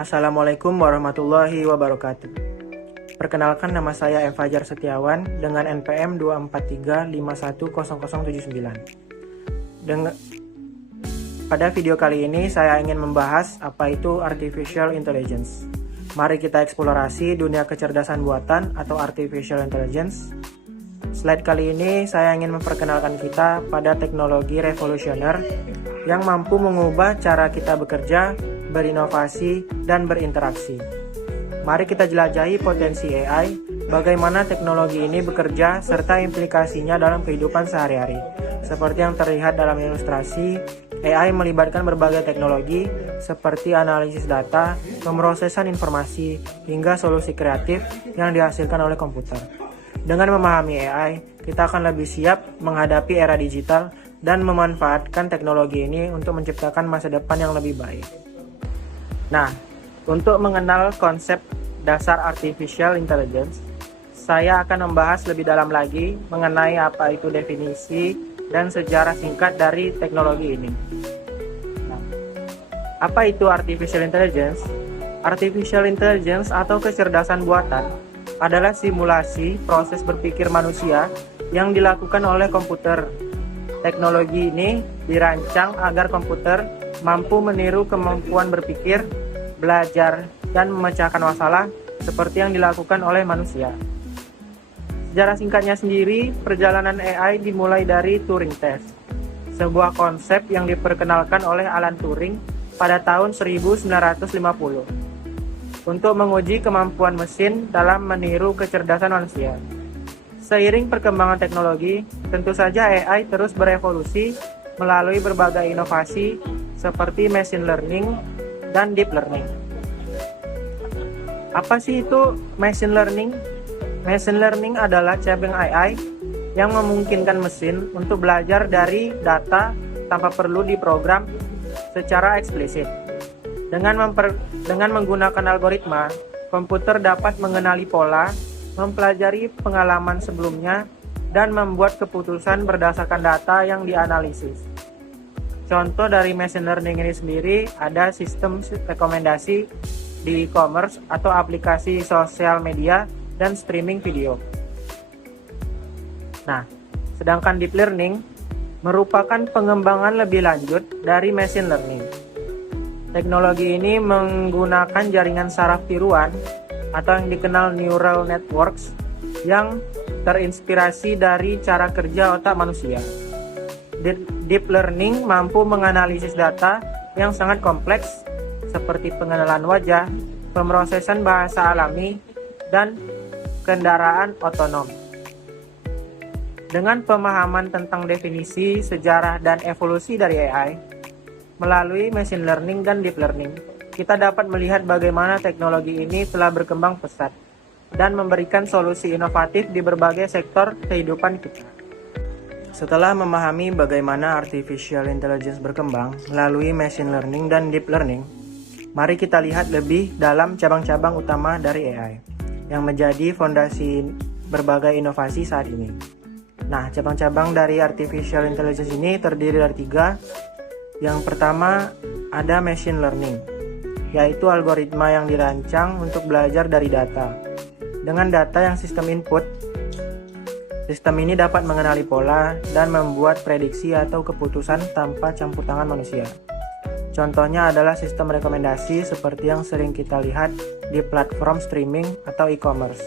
Assalamualaikum warahmatullahi wabarakatuh. Perkenalkan, nama saya M. Fajar Setiawan dengan NPM 243510079. Pada video kali ini saya ingin membahas apa itu Artificial Intelligence. Mari kita eksplorasi dunia kecerdasan buatan atau Artificial Intelligence. Slide kali ini saya ingin memperkenalkan kita pada teknologi revolusioner yang mampu mengubah cara kita bekerja, berinovasi, dan berinteraksi. Mari kita jelajahi potensi AI, bagaimana teknologi ini bekerja, serta implikasinya dalam kehidupan sehari-hari. Seperti yang terlihat dalam ilustrasi, AI melibatkan berbagai teknologi seperti analisis data, pemrosesan informasi, hingga solusi kreatif yang dihasilkan oleh komputer. Dengan memahami AI, kita akan lebih siap menghadapi era digital dan memanfaatkan teknologi ini untuk menciptakan masa depan yang lebih baik. Nah, untuk mengenal konsep dasar Artificial Intelligence, saya akan membahas lebih dalam lagi mengenai apa itu definisi dan sejarah singkat dari teknologi ini. Nah, apa itu Artificial Intelligence? Artificial Intelligence atau kecerdasan buatan adalah simulasi proses berpikir manusia yang dilakukan oleh komputer. Teknologi ini dirancang agar komputer mampu meniru kemampuan berpikir, belajar, dan memecahkan masalah seperti yang dilakukan oleh manusia. Sejarah singkatnya sendiri, perjalanan AI dimulai dari Turing Test, sebuah konsep yang diperkenalkan oleh Alan Turing pada tahun 1950 untuk menguji kemampuan mesin dalam meniru kecerdasan manusia. Seiring perkembangan teknologi, tentu saja AI terus berevolusi melalui berbagai inovasi seperti machine learning dan deep learning. Apa sih itu machine learning? Machine learning adalah cabang AI yang memungkinkan mesin untuk belajar dari data tanpa perlu diprogram secara eksplisit. Dengan menggunakan algoritma, komputer dapat mengenali pola, mempelajari pengalaman sebelumnya, dan membuat keputusan berdasarkan data yang dianalisis. Contoh dari machine learning ini sendiri ada sistem rekomendasi di e-commerce atau aplikasi sosial media dan streaming video. Nah, sedangkan deep learning merupakan pengembangan lebih lanjut dari machine learning. Teknologi ini menggunakan jaringan saraf tiruan atau yang dikenal neural networks yang terinspirasi dari cara kerja otak manusia. Deep learning mampu menganalisis data yang sangat kompleks seperti pengenalan wajah, pemrosesan bahasa alami, dan kendaraan otonom. Dengan pemahaman tentang definisi, sejarah, dan evolusi dari AI, melalui machine learning dan deep learning, kita dapat melihat bagaimana teknologi ini telah berkembang pesat dan memberikan solusi inovatif di berbagai sektor kehidupan kita. Setelah memahami bagaimana Artificial Intelligence berkembang melalui machine learning dan deep learning, mari kita lihat lebih dalam cabang-cabang utama dari AI yang menjadi fondasi berbagai inovasi saat ini. Nah, cabang-cabang dari Artificial Intelligence ini terdiri dari 3. Yang pertama ada machine learning, yaitu algoritma yang dirancang untuk belajar dari data. Dengan data yang sistem input, sistem ini dapat mengenali pola dan membuat prediksi atau keputusan tanpa campur tangan manusia. Contohnya adalah sistem rekomendasi seperti yang sering kita lihat di platform streaming atau e-commerce.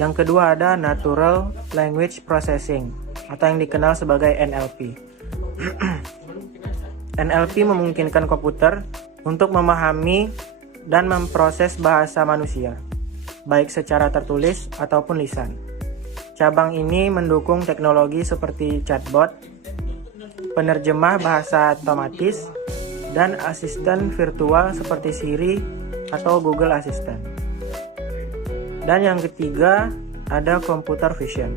Yang kedua ada Natural Language Processing atau yang dikenal sebagai NLP. NLP memungkinkan komputer untuk memahami dan memproses bahasa manusia, baik secara tertulis ataupun lisan. Cabang ini mendukung teknologi seperti chatbot, penerjemah bahasa otomatis, dan asisten virtual seperti Siri atau Google Assistant. Dan yang ketiga ada computer vision.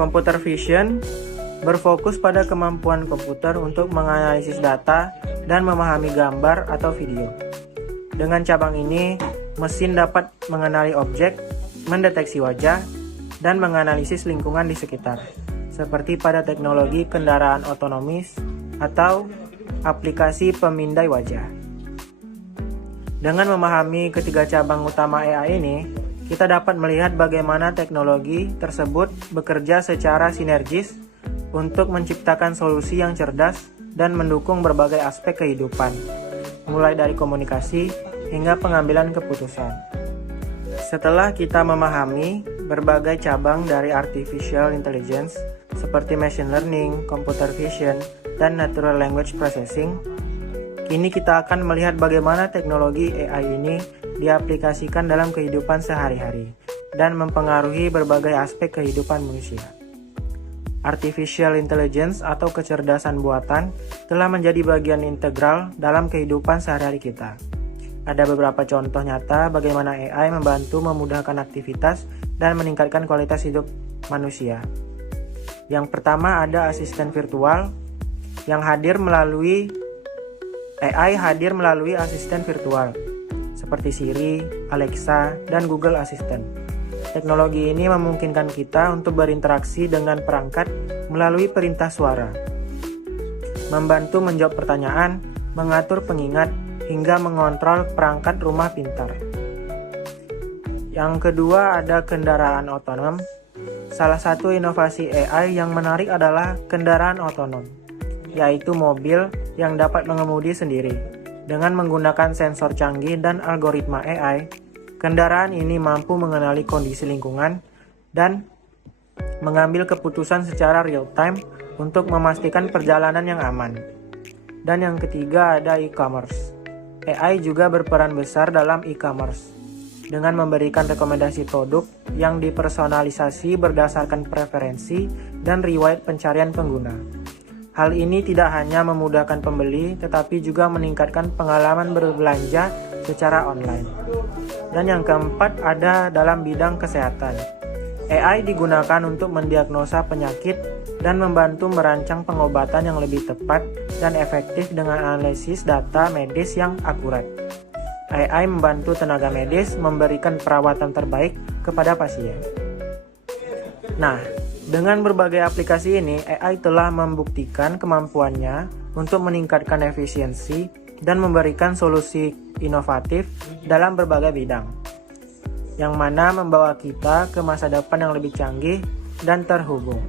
Computer vision berfokus pada kemampuan komputer untuk menganalisis data dan memahami gambar atau video. Dengan cabang ini, mesin dapat mengenali objek, mendeteksi wajah, dan menganalisis lingkungan di sekitar, seperti pada teknologi kendaraan otonomis atau aplikasi pemindai wajah. Dengan memahami ketiga cabang utama AI ini, kita dapat melihat bagaimana teknologi tersebut bekerja secara sinergis untuk menciptakan solusi yang cerdas dan mendukung berbagai aspek kehidupan, mulai dari komunikasi hingga pengambilan keputusan. Setelah kita memahami berbagai cabang dari artificial intelligence seperti machine learning, computer vision, dan natural language processing, kini kita akan melihat bagaimana teknologi AI ini diaplikasikan dalam kehidupan sehari-hari dan mempengaruhi berbagai aspek kehidupan manusia. Artificial intelligence atau kecerdasan buatan telah menjadi bagian integral dalam kehidupan sehari-hari kita. Ada beberapa contoh nyata bagaimana AI membantu memudahkan aktivitas dan meningkatkan kualitas hidup manusia. Yang pertama ada asisten virtual yang AI hadir melalui asisten virtual seperti Siri, Alexa, dan Google Assistant. Teknologi ini memungkinkan kita untuk berinteraksi dengan perangkat melalui perintah suara, membantu menjawab pertanyaan, mengatur pengingat, hingga mengontrol perangkat rumah pintar. Yang kedua ada kendaraan otonom. Salah satu inovasi AI yang menarik adalah kendaraan otonom, yaitu mobil yang dapat mengemudi sendiri. Dengan menggunakan sensor canggih dan algoritma AI, kendaraan ini mampu mengenali kondisi lingkungan dan mengambil keputusan secara real-time untuk memastikan perjalanan yang aman. Dan yang ketiga ada e-commerce. AI juga berperan besar dalam e-commerce dengan memberikan rekomendasi produk yang dipersonalisasi berdasarkan preferensi dan riwayat pencarian pengguna. Hal ini tidak hanya memudahkan pembeli, tetapi juga meningkatkan pengalaman berbelanja secara online. Dan yang keempat ada dalam bidang kesehatan. AI digunakan untuk mendiagnosa penyakit dan membantu merancang pengobatan yang lebih tepat dan efektif dengan analisis data medis yang akurat. AI membantu tenaga medis memberikan perawatan terbaik kepada pasien. Nah, dengan berbagai aplikasi ini, AI telah membuktikan kemampuannya untuk meningkatkan efisiensi dan memberikan solusi inovatif dalam berbagai bidang, yang mana membawa kita ke masa depan yang lebih canggih dan terhubung.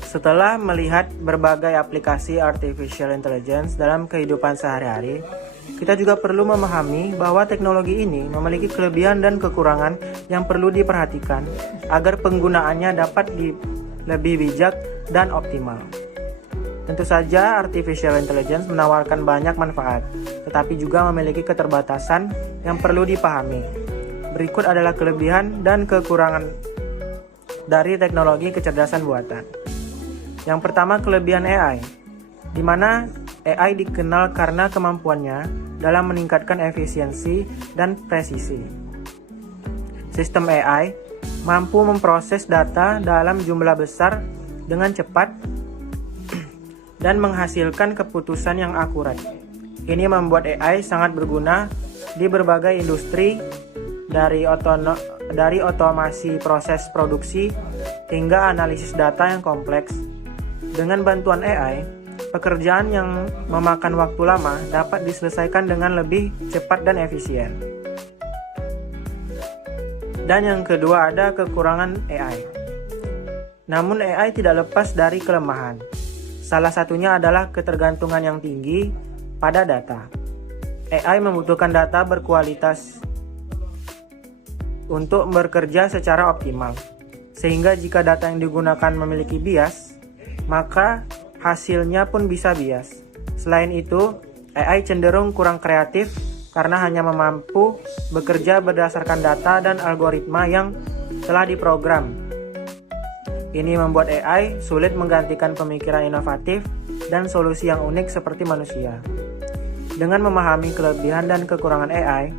Setelah melihat berbagai aplikasi artificial intelligence dalam kehidupan sehari-hari, kita juga perlu memahami bahwa teknologi ini memiliki kelebihan dan kekurangan yang perlu diperhatikan agar penggunaannya dapat lebih bijak dan optimal. Tentu saja artificial intelligence menawarkan banyak manfaat, tetapi juga memiliki keterbatasan yang perlu dipahami. Berikut adalah kelebihan dan kekurangan dari teknologi kecerdasan buatan. Yang pertama, kelebihan AI, di mana AI dikenal karena kemampuannya dalam meningkatkan efisiensi dan presisi. Sistem AI mampu memproses data dalam jumlah besar dengan cepat dan menghasilkan keputusan yang akurat. Ini membuat AI sangat berguna di berbagai industri, dari otomasi proses produksi hingga analisis data yang kompleks. Dengan bantuan AI, pekerjaan yang memakan waktu lama dapat diselesaikan dengan lebih cepat dan efisien. Dan yang kedua ada kekurangan AI. Namun AI tidak lepas dari kelemahan. Salah satunya adalah ketergantungan yang tinggi pada data. AI membutuhkan data berkualitas untuk bekerja secara optimal. Sehingga jika data yang digunakan memiliki bias, maka hasilnya pun bisa bias. Selain itu, AI cenderung kurang kreatif karena hanya mampu bekerja berdasarkan data dan algoritma yang telah diprogram. Ini membuat AI sulit menggantikan pemikiran inovatif dan solusi yang unik seperti manusia. Dengan memahami kelebihan dan kekurangan AI,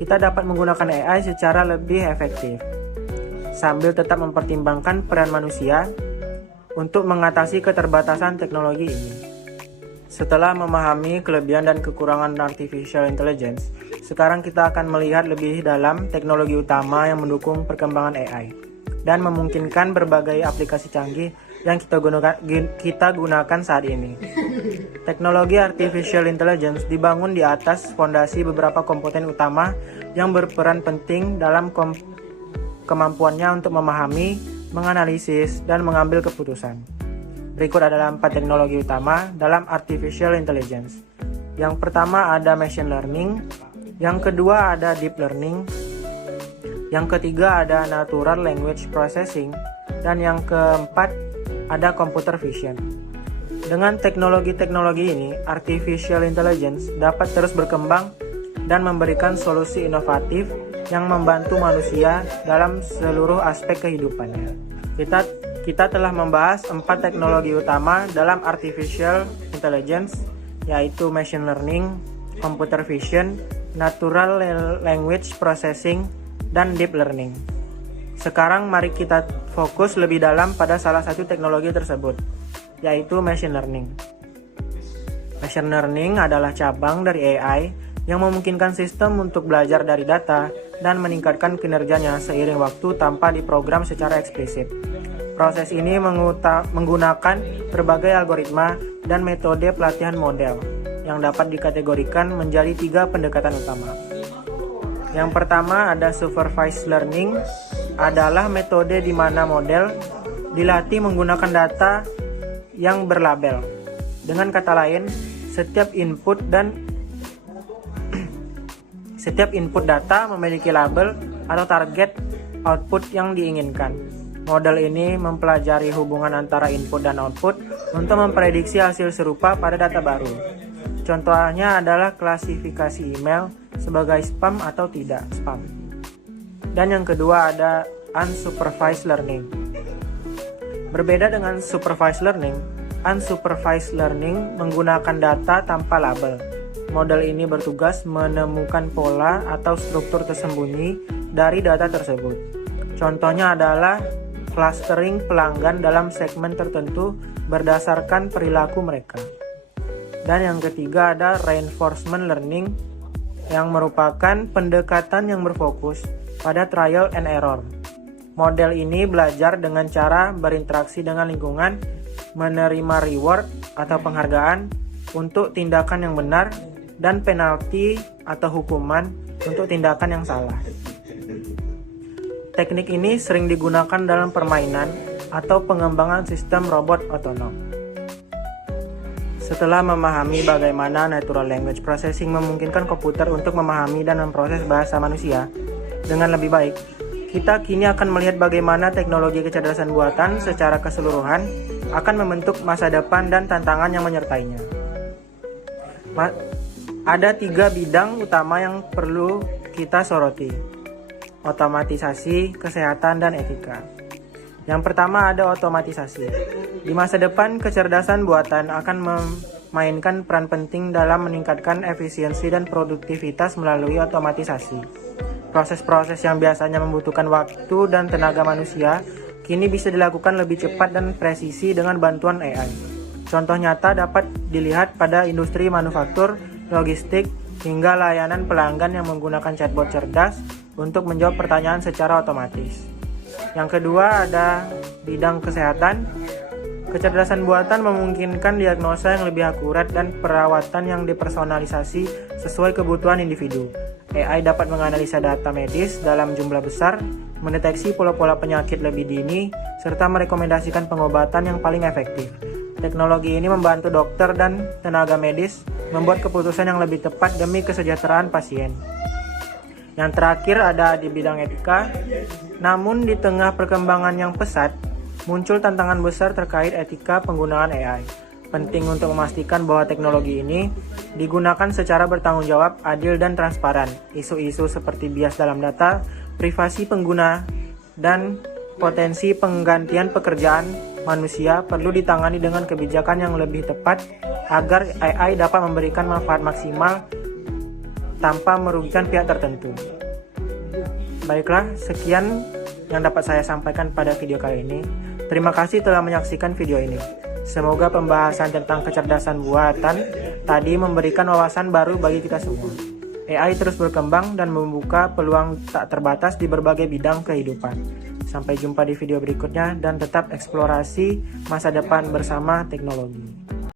kita dapat menggunakan AI secara lebih efektif, sambil tetap mempertimbangkan peran manusia untuk mengatasi keterbatasan teknologi ini. Setelah memahami kelebihan dan kekurangan artificial intelligence, sekarang kita akan melihat lebih dalam teknologi utama yang mendukung perkembangan AI dan memungkinkan berbagai aplikasi canggih yang kita gunakan saat ini. Teknologi artificial intelligence dibangun di atas fondasi beberapa komponen utama yang berperan penting dalam kemampuannya untuk memahami, menganalisis, dan mengambil keputusan. Berikut adalah 4 teknologi utama dalam artificial intelligence. Yang pertama ada machine learning, yang kedua ada deep learning, yang ketiga ada natural language processing, dan yang keempat ada computer vision. Dengan teknologi-teknologi ini, artificial intelligence dapat terus berkembang dan memberikan solusi inovatif yang membantu manusia dalam seluruh aspek kehidupannya. Kita telah membahas 4 teknologi utama dalam artificial intelligence, yaitu machine learning, computer vision, natural language processing, dan deep learning. Sekarang mari kita fokus lebih dalam pada salah satu teknologi tersebut, yaitu machine learning. Machine learning adalah cabang dari AI yang memungkinkan sistem untuk belajar dari data dan meningkatkan kinerjanya seiring waktu tanpa diprogram secara eksplisit. Proses ini menggunakan berbagai algoritma dan metode pelatihan model yang dapat dikategorikan menjadi 3 pendekatan utama. Yang pertama ada supervised learning, adalah metode di mana model dilatih menggunakan data yang berlabel. Dengan kata lain, setiap input data memiliki label atau target output yang diinginkan. Model ini mempelajari hubungan antara input dan output untuk memprediksi hasil serupa pada data baru. Contohnya adalah klasifikasi email sebagai spam atau tidak spam. Dan yang kedua ada unsupervised learning. Berbeda dengan supervised learning, unsupervised learning menggunakan data tanpa label. Model ini bertugas menemukan pola atau struktur tersembunyi dari data tersebut. Contohnya adalah clustering pelanggan dalam segmen tertentu berdasarkan perilaku mereka. Dan yang ketiga ada reinforcement learning, yang merupakan pendekatan yang berfokus pada trial and error. Model ini belajar dengan cara berinteraksi dengan lingkungan, menerima reward atau penghargaan untuk tindakan yang benar, dan penalti atau hukuman untuk tindakan yang salah. Teknik ini sering digunakan dalam permainan atau pengembangan sistem robot otonom. Setelah memahami bagaimana natural language processing memungkinkan komputer untuk memahami dan memproses bahasa manusia dengan lebih baik, kita kini akan melihat bagaimana teknologi kecerdasan buatan secara keseluruhan akan membentuk masa depan dan tantangan yang menyertainya. Ada 3 bidang utama yang perlu kita soroti: otomatisasi, kesehatan, dan etika. Yang pertama ada otomatisasi. Di masa depan, kecerdasan buatan akan memainkan peran penting dalam meningkatkan efisiensi dan produktivitas melalui otomatisasi. Proses-proses yang biasanya membutuhkan waktu dan tenaga manusia kini bisa dilakukan lebih cepat dan presisi dengan bantuan AI. Contoh nyata dapat dilihat pada industri manufaktur, logistik, hingga layanan pelanggan yang menggunakan chatbot cerdas untuk menjawab pertanyaan secara otomatis. Yang kedua ada bidang kesehatan. Kecerdasan buatan memungkinkan diagnosa yang lebih akurat dan perawatan yang dipersonalisasi sesuai kebutuhan individu. AI dapat menganalisa data medis dalam jumlah besar, mendeteksi pola-pola penyakit lebih dini, serta merekomendasikan pengobatan yang paling efektif. Teknologi ini membantu dokter dan tenaga medis membuat keputusan yang lebih tepat demi kesejahteraan pasien. Yang terakhir ada di bidang etika. Namun di tengah perkembangan yang pesat, muncul tantangan besar terkait etika penggunaan AI. Penting untuk memastikan bahwa teknologi ini digunakan secara bertanggung jawab, adil, dan transparan. Isu-isu seperti bias dalam data, privasi pengguna, dan potensi penggantian pekerjaan manusia perlu ditangani dengan kebijakan yang lebih tepat agar AI dapat memberikan manfaat maksimal tanpa merugikan pihak tertentu. Baiklah, sekian yang dapat saya sampaikan pada video kali ini. Terima kasih telah menyaksikan video ini. Semoga pembahasan tentang kecerdasan buatan tadi memberikan wawasan baru bagi kita semua. AI terus berkembang dan membuka peluang tak terbatas di berbagai bidang kehidupan. Sampai jumpa di video berikutnya dan tetap eksplorasi masa depan bersama teknologi.